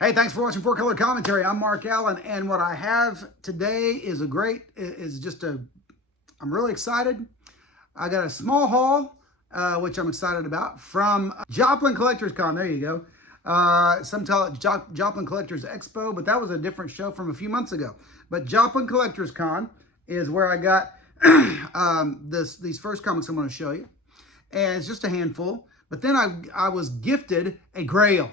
Hey, thanks for watching 4Color Commentary. I'm Mark Allen, and what I have today is I'm really excited. I got a small haul, which I'm excited about, from Joplin Collectors Con. There you go. Some call it Joplin Collectors Expo, but that was a different show from a few months ago. But Joplin Collectors Con is where I got these first comics I'm going to show you. And it's just a handful. But then I was gifted a grail.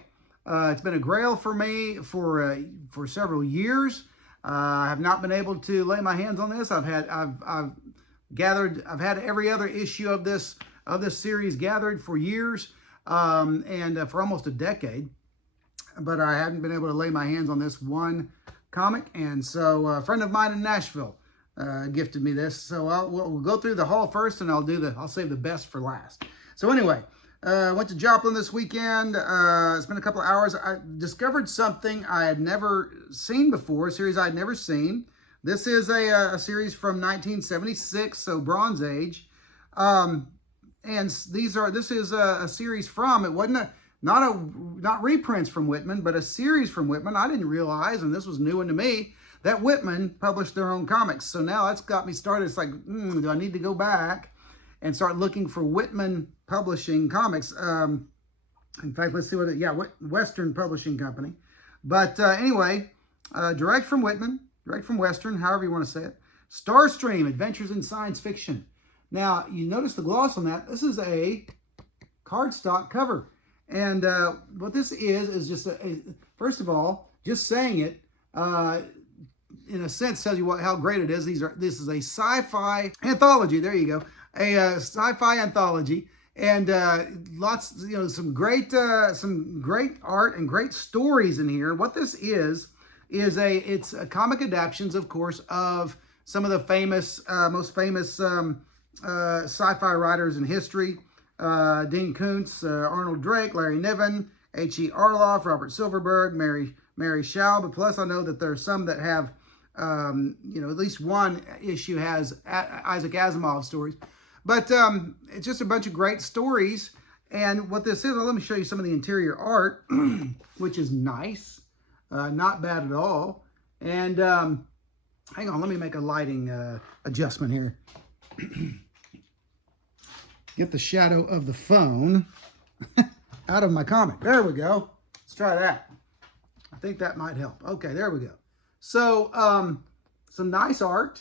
It's been a grail for me for several years. I have not been able to lay my hands on this. I've had every other issue of this series gathered for years, and for almost a decade. But I hadn't been able to lay my hands on this one comic, and so a friend of mine in Nashville gifted me this. So we'll go through the haul first, and I'll save the best for last. So anyway. Went to Joplin this weekend. Spent a couple of hours. I discovered something I had never seen before, a series I had never seen. This is a series from 1976, so Bronze Age. And this is a series from, it wasn't not reprints from Whitman, but a series from Whitman. I didn't realize, and this was new one to me, that Whitman published their own comics. So now that's got me started. It's like, do I need to go back and start looking for Whitman publishing comics? In fact, let's see Western Publishing Company. But anyway, direct from Whitman, direct from Western, however you want to say it. Starstream, Adventures in Science Fiction. Now, you notice the gloss on that. This is a cardstock cover. And what this is just, first of all, just saying it, in a sense, tells you how great it is. This is a sci-fi anthology. There you go. A sci-fi anthology, and lots, some great art and great stories in here. What this is it's a comic adaptations, of course, of some of the most famous sci-fi writers in history: Dean Koontz, Arnold Drake, Larry Niven, H.E. Arloff, Robert Silverberg, Mary Shao. But plus, I know that there are some that have, at least one issue has Isaac Asimov stories. But it's just a bunch of great stories. And what this is, let me show you some of the interior art, which is nice. Not bad at all. And hang on, let me make a lighting adjustment here. Get the shadow of the phone out of my comic. There we go. Let's try that. I think that might help. Okay, there we go. So some nice art,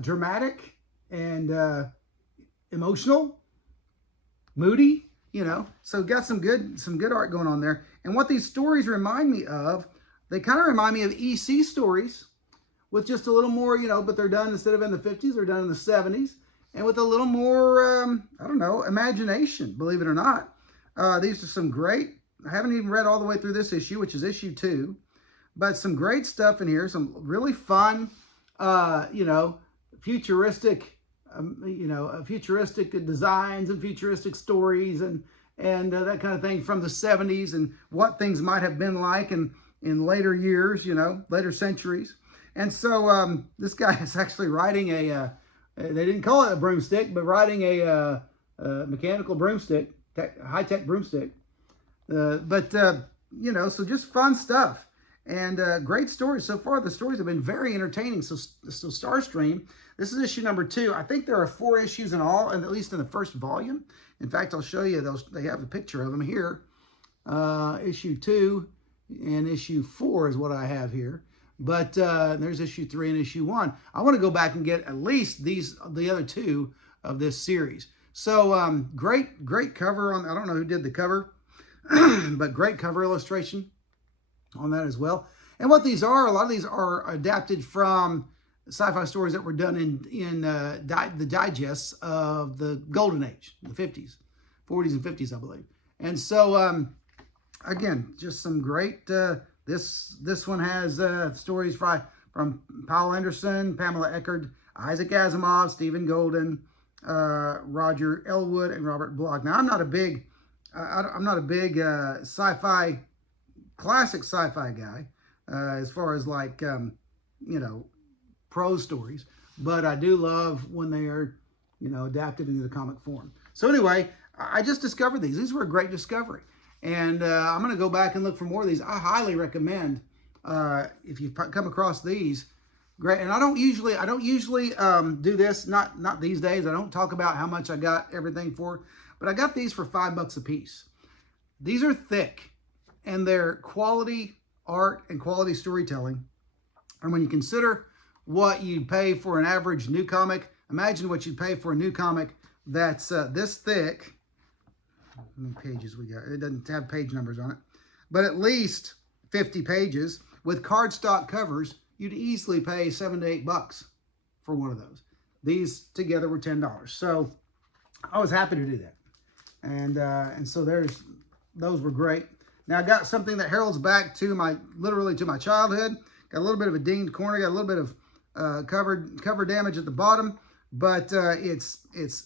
dramatic and emotional, moody, so got some good art going on there. And what these stories remind me of, they kind of remind me of EC stories with just a little more, but they're done, instead of in the 50s, they're done in the 70s, and with a little more, imagination, believe it or not. These are some great, I haven't even read all the way through this issue, which is issue 2, but some great stuff in here, some really fun, futuristic designs and futuristic stories and that kind of thing from the 70s, and what things might have been like in later years, later centuries. And so this guy is actually riding they didn't call it a broomstick, but riding a mechanical broomstick, high-tech broomstick. So just fun stuff. And great stories so far. The stories have been very entertaining. So Starstream, this is issue number 2. I think there are 4 issues in all, and at least in the first volume. In fact, I'll show you those. They have a picture of them here. Issue 2 and issue 4 is what I have here. But there's issue 3 and issue 1. I want to go back and get at least the other 2 of this series. So great cover on. I don't know who did the cover, but great cover illustration on that as well. And what these are, a lot of these are adapted from sci-fi stories that were done in the digests of the Golden Age, the 50s, 40s and 50s, I believe. And so, again, just some great, this one has stories from Powell Anderson, Pamela Eckert, Isaac Asimov, Stephen Golden, Roger Elwood, and Robert Bloch. Now, I'm not a big sci-fi, classic sci-fi guy, as far as like, prose stories, but I do love when they are, adapted into the comic form. So anyway, I just discovered these. These were a great discovery. And I'm going to go back and look for more of these. I highly recommend if you come across these. Great. And I don't usually do this. Not these days. I don't talk about how much I got everything for, but I got these for $5 a piece. These are thick, and they're quality art and quality storytelling. And when you consider what you'd pay for an average new comic, imagine what you'd pay for a new comic that's this thick. How many pages we got? It doesn't have page numbers on it, but at least 50 pages with cardstock covers. You'd easily pay $7 to $8 for one of those. These together were $10. So I was happy to do that. And so those were great. Now I got something that heralds back to literally to my childhood. Got a little bit of a dinged corner, got a little bit of cover damage at the bottom, but it's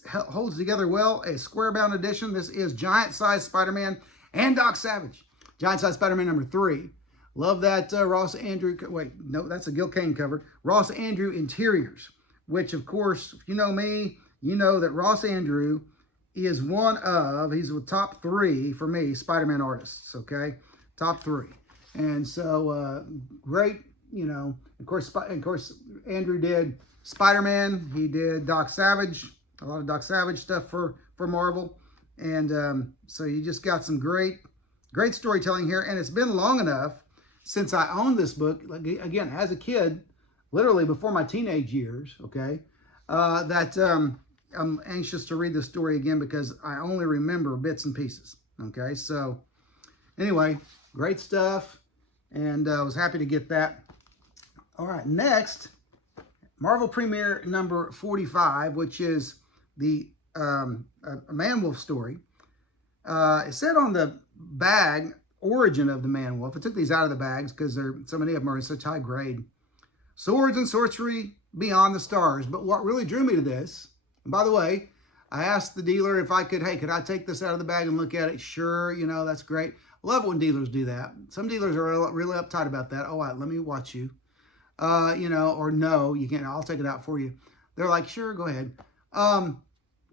holds together well. A square bound edition. This is giant size Spider-Man and Doc Savage. Giant size Spider-Man number 3. Love that Ross Andrew, wait, no, that's a Gil Kane cover. Ross Andrew Interiors, which of course, if you know me, you know that Ross Andrew is he's the top 3 for me, Spider-Man artists, okay? Top 3. And so, great, you know, of course, Andrew did Spider-Man. He did Doc Savage, a lot of Doc Savage stuff for Marvel. And so you just got some great storytelling here. And it's been long enough since I owned this book, again, as a kid, literally before my teenage years, okay, that I'm anxious to read the story again because I only remember bits and pieces, okay? So anyway, great stuff, and I was happy to get that. All right, next, Marvel Premiere number 45, which is the a Man-Wolf story. It said on the bag, origin of the Man-Wolf. I took these out of the bags because so many of them are in such high grade. Swords and sorcery beyond the stars. But what really drew me to this, and by the way, I asked the dealer if I could, hey, could I take this out of the bag and look at it? Sure, you know, that's great. I love when dealers do that. Some dealers are really uptight about that. Oh, let me watch you. You know, or no, you can't, I'll take it out for you. They're like, sure, go ahead.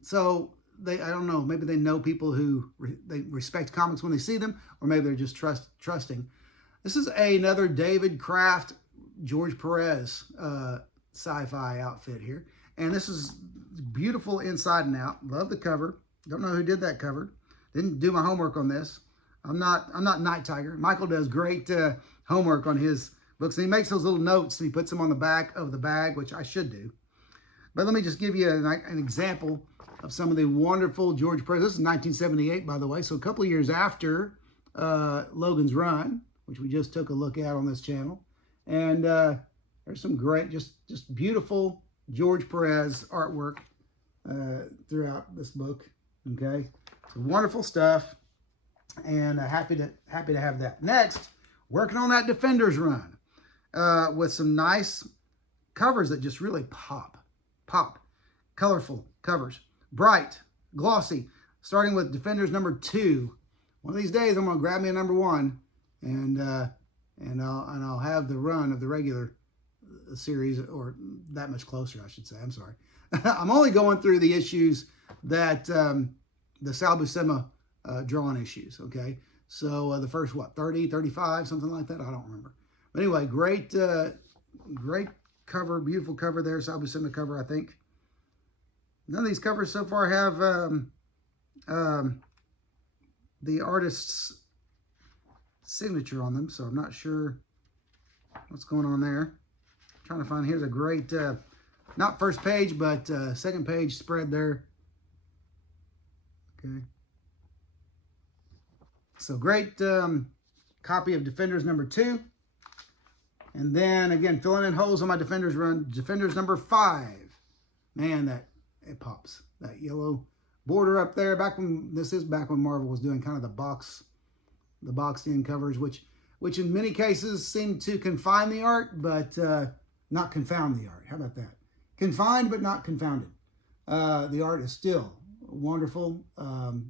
So I don't know, maybe they know people who they respect comics when they see them, or maybe they're just trusting. This is another David Kraft, George Perez sci-fi outfit here. And this is beautiful inside and out. Love the cover. Don't know who did that cover. Didn't do my homework on this. I'm not Night Tiger. Michael does great homework on his books. And he makes those little notes and he puts them on the back of the bag, which I should do. But let me just give you an example of some of the wonderful George Perez. This is 1978, by the way, so a couple of years after Logan's Run, which we just took a look at on this channel. And there's some great, just beautiful George Perez artwork throughout this book. Okay, so wonderful stuff, and happy to have that. Next, working on that Defenders run with some nice covers that just really pop, colorful covers. Bright, glossy, starting with Defenders number 2. One of these days, I'm going to grab me a number 1, and I'll have the run of the regular series, or that much closer, I should say. I'm sorry. I'm only going through the issues that the Sal Buscema drawn issues. Okay, so the first 30, 35, something like that. I don't remember. But anyway, great cover, beautiful cover there. Sal Buscema cover, I think. None of these covers so far have the artist's signature on them, so I'm not sure what's going on there. I'm trying to find, here's a great, not first page, but second page spread there. Okay. So great copy of Defenders number 2. And then again, filling in holes on my Defenders run, Defenders number 5. Man, it pops. That yellow border up there, back when Marvel was doing kind of the boxed in covers, which in many cases seem to confine the art, but not confound the art. How about that? Confined, but not confounded. The art is still wonderful.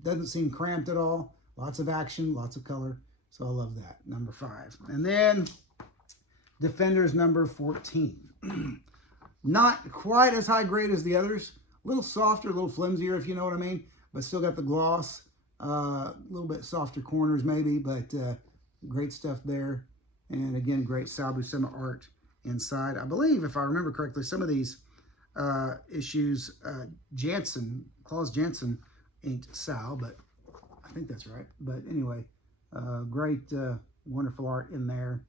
Doesn't seem cramped at all. Lots of action, lots of color. So I love that. Number 5. And then Defenders number 14. Not quite as high grade as the others. A little softer, a little flimsier, if you know what I mean, but still got the gloss A little bit softer corners maybe, but great stuff there. And again, great Sal Buscema art inside. I believe, if I remember correctly, some of these issues, Klaus Janson inked Sal, but I think that's right. But anyway, great, wonderful art in there.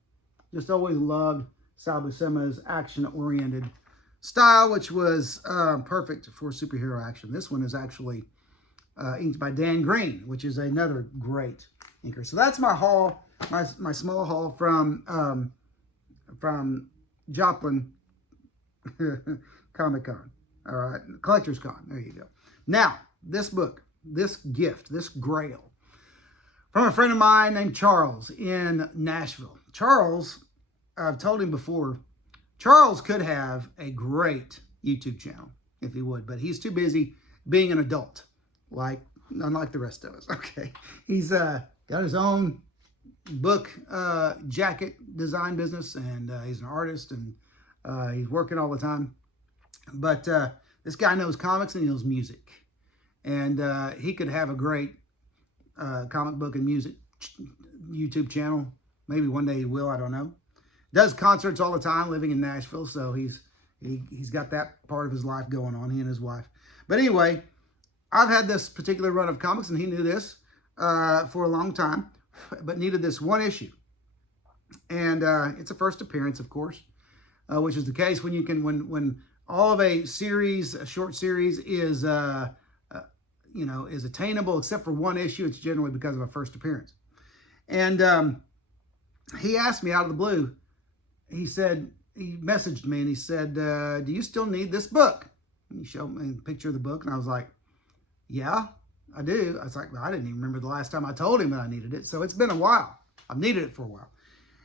Just always loved Sal Buscema's action-oriented style, which was perfect for superhero action. This one is actually inked by Dan Green, which is another great inker. So that's my haul, my small haul from Joplin Comic Con. All right, Collectors Con. There you go. Now, this book, this gift, this grail, from a friend of mine named Charles in Nashville. Charles, I've told him before, Charles could have a great YouTube channel if he would, but he's too busy being an adult, unlike the rest of us. Okay, he's got his own book jacket design business, and he's an artist, and he's working all the time. But this guy knows comics and he knows music, and he could have a great comic book and music YouTube channel. Maybe one day he will, I don't know. Does concerts all the time, living in Nashville, so he's got that part of his life going on, he and his wife. But anyway, I've had this particular run of comics, and he knew this for a long time, but needed this one issue. And it's a first appearance, of course, which is the case when you can, when all of a series, a short series is, is attainable, except for one issue. It's generally because of a first appearance. And he asked me out of the blue. He messaged me and he said, do you still need this book? And he showed me a picture of the book, and I was like, yeah, I do. I was like, well, I didn't even remember the last time I told him that I needed it. So it's been a while. I've needed it for a while.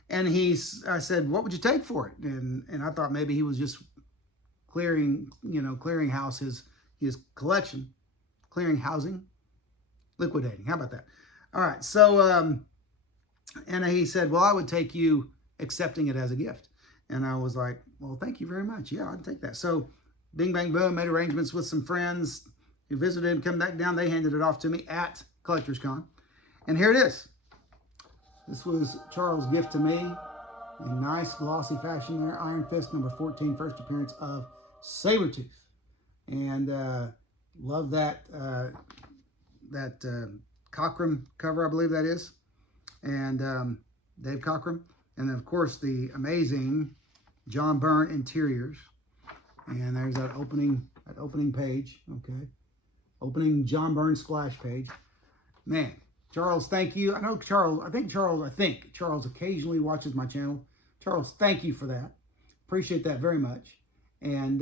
And I said, what would you take for it? And I thought maybe he was just clearing house his collection, clearing housing, liquidating. How about that? All right. So, and he said, well, I would take you accepting it as a gift. And I was like, well, thank you very much. Yeah, I'd take that. So bing, bang, boom, made arrangements with some friends who visited him, come back down. They handed it off to me at Collectors Con. And here it is. This was Charles' gift to me in nice glossy fashion there. Iron Fist number 14, first appearance of Sabretooth. And love that Cockrum cover, I believe that is. And Dave Cockrum. And then, of course, the amazing John Byrne interiors. And there's that opening page, okay? Opening John Byrne splash page. Man, Charles, thank you. I think Charles occasionally watches my channel. Charles, thank you for that. Appreciate that very much. And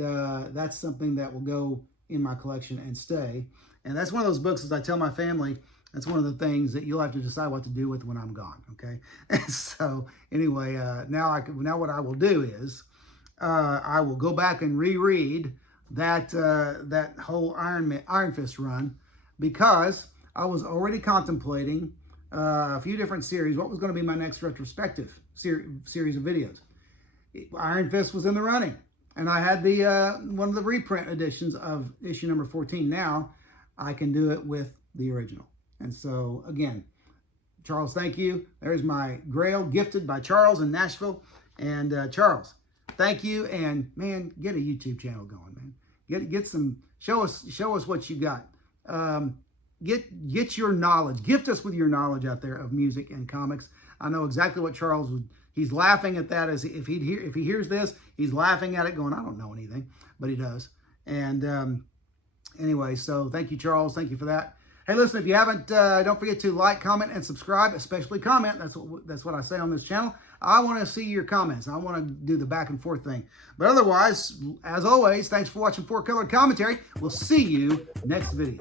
that's something that will go in my collection and stay. And that's one of those books, as I tell my family, that's one of the things that you'll have to decide what to do with when I'm gone, okay? And so anyway, now what I will do is I will go back and reread that whole Iron Fist run, because I was already contemplating a few different series. What was going to be my next retrospective series of videos? Iron Fist was in the running, and I had the one of the reprint editions of issue number 14. Now I can do it with the original. And so again, Charles, thank you. There's my grail, gifted by Charles in Nashville. And Charles, thank you. And man, get a YouTube channel going, man. Get some, show us what you got. Get your knowledge. Gift us with your knowledge out there of music and comics. I know exactly what Charles would. He's laughing at that, as if he hears this, he's laughing at it, going, I don't know anything, but he does. And anyway, so thank you, Charles. Thank you for that. Hey, listen, if you haven't, don't forget to like, comment, and subscribe, especially comment. That's what I say on this channel. I want to see your comments. I want to do the back and forth thing. But otherwise, as always, thanks for watching 4 Color Commentary. We'll see you next video.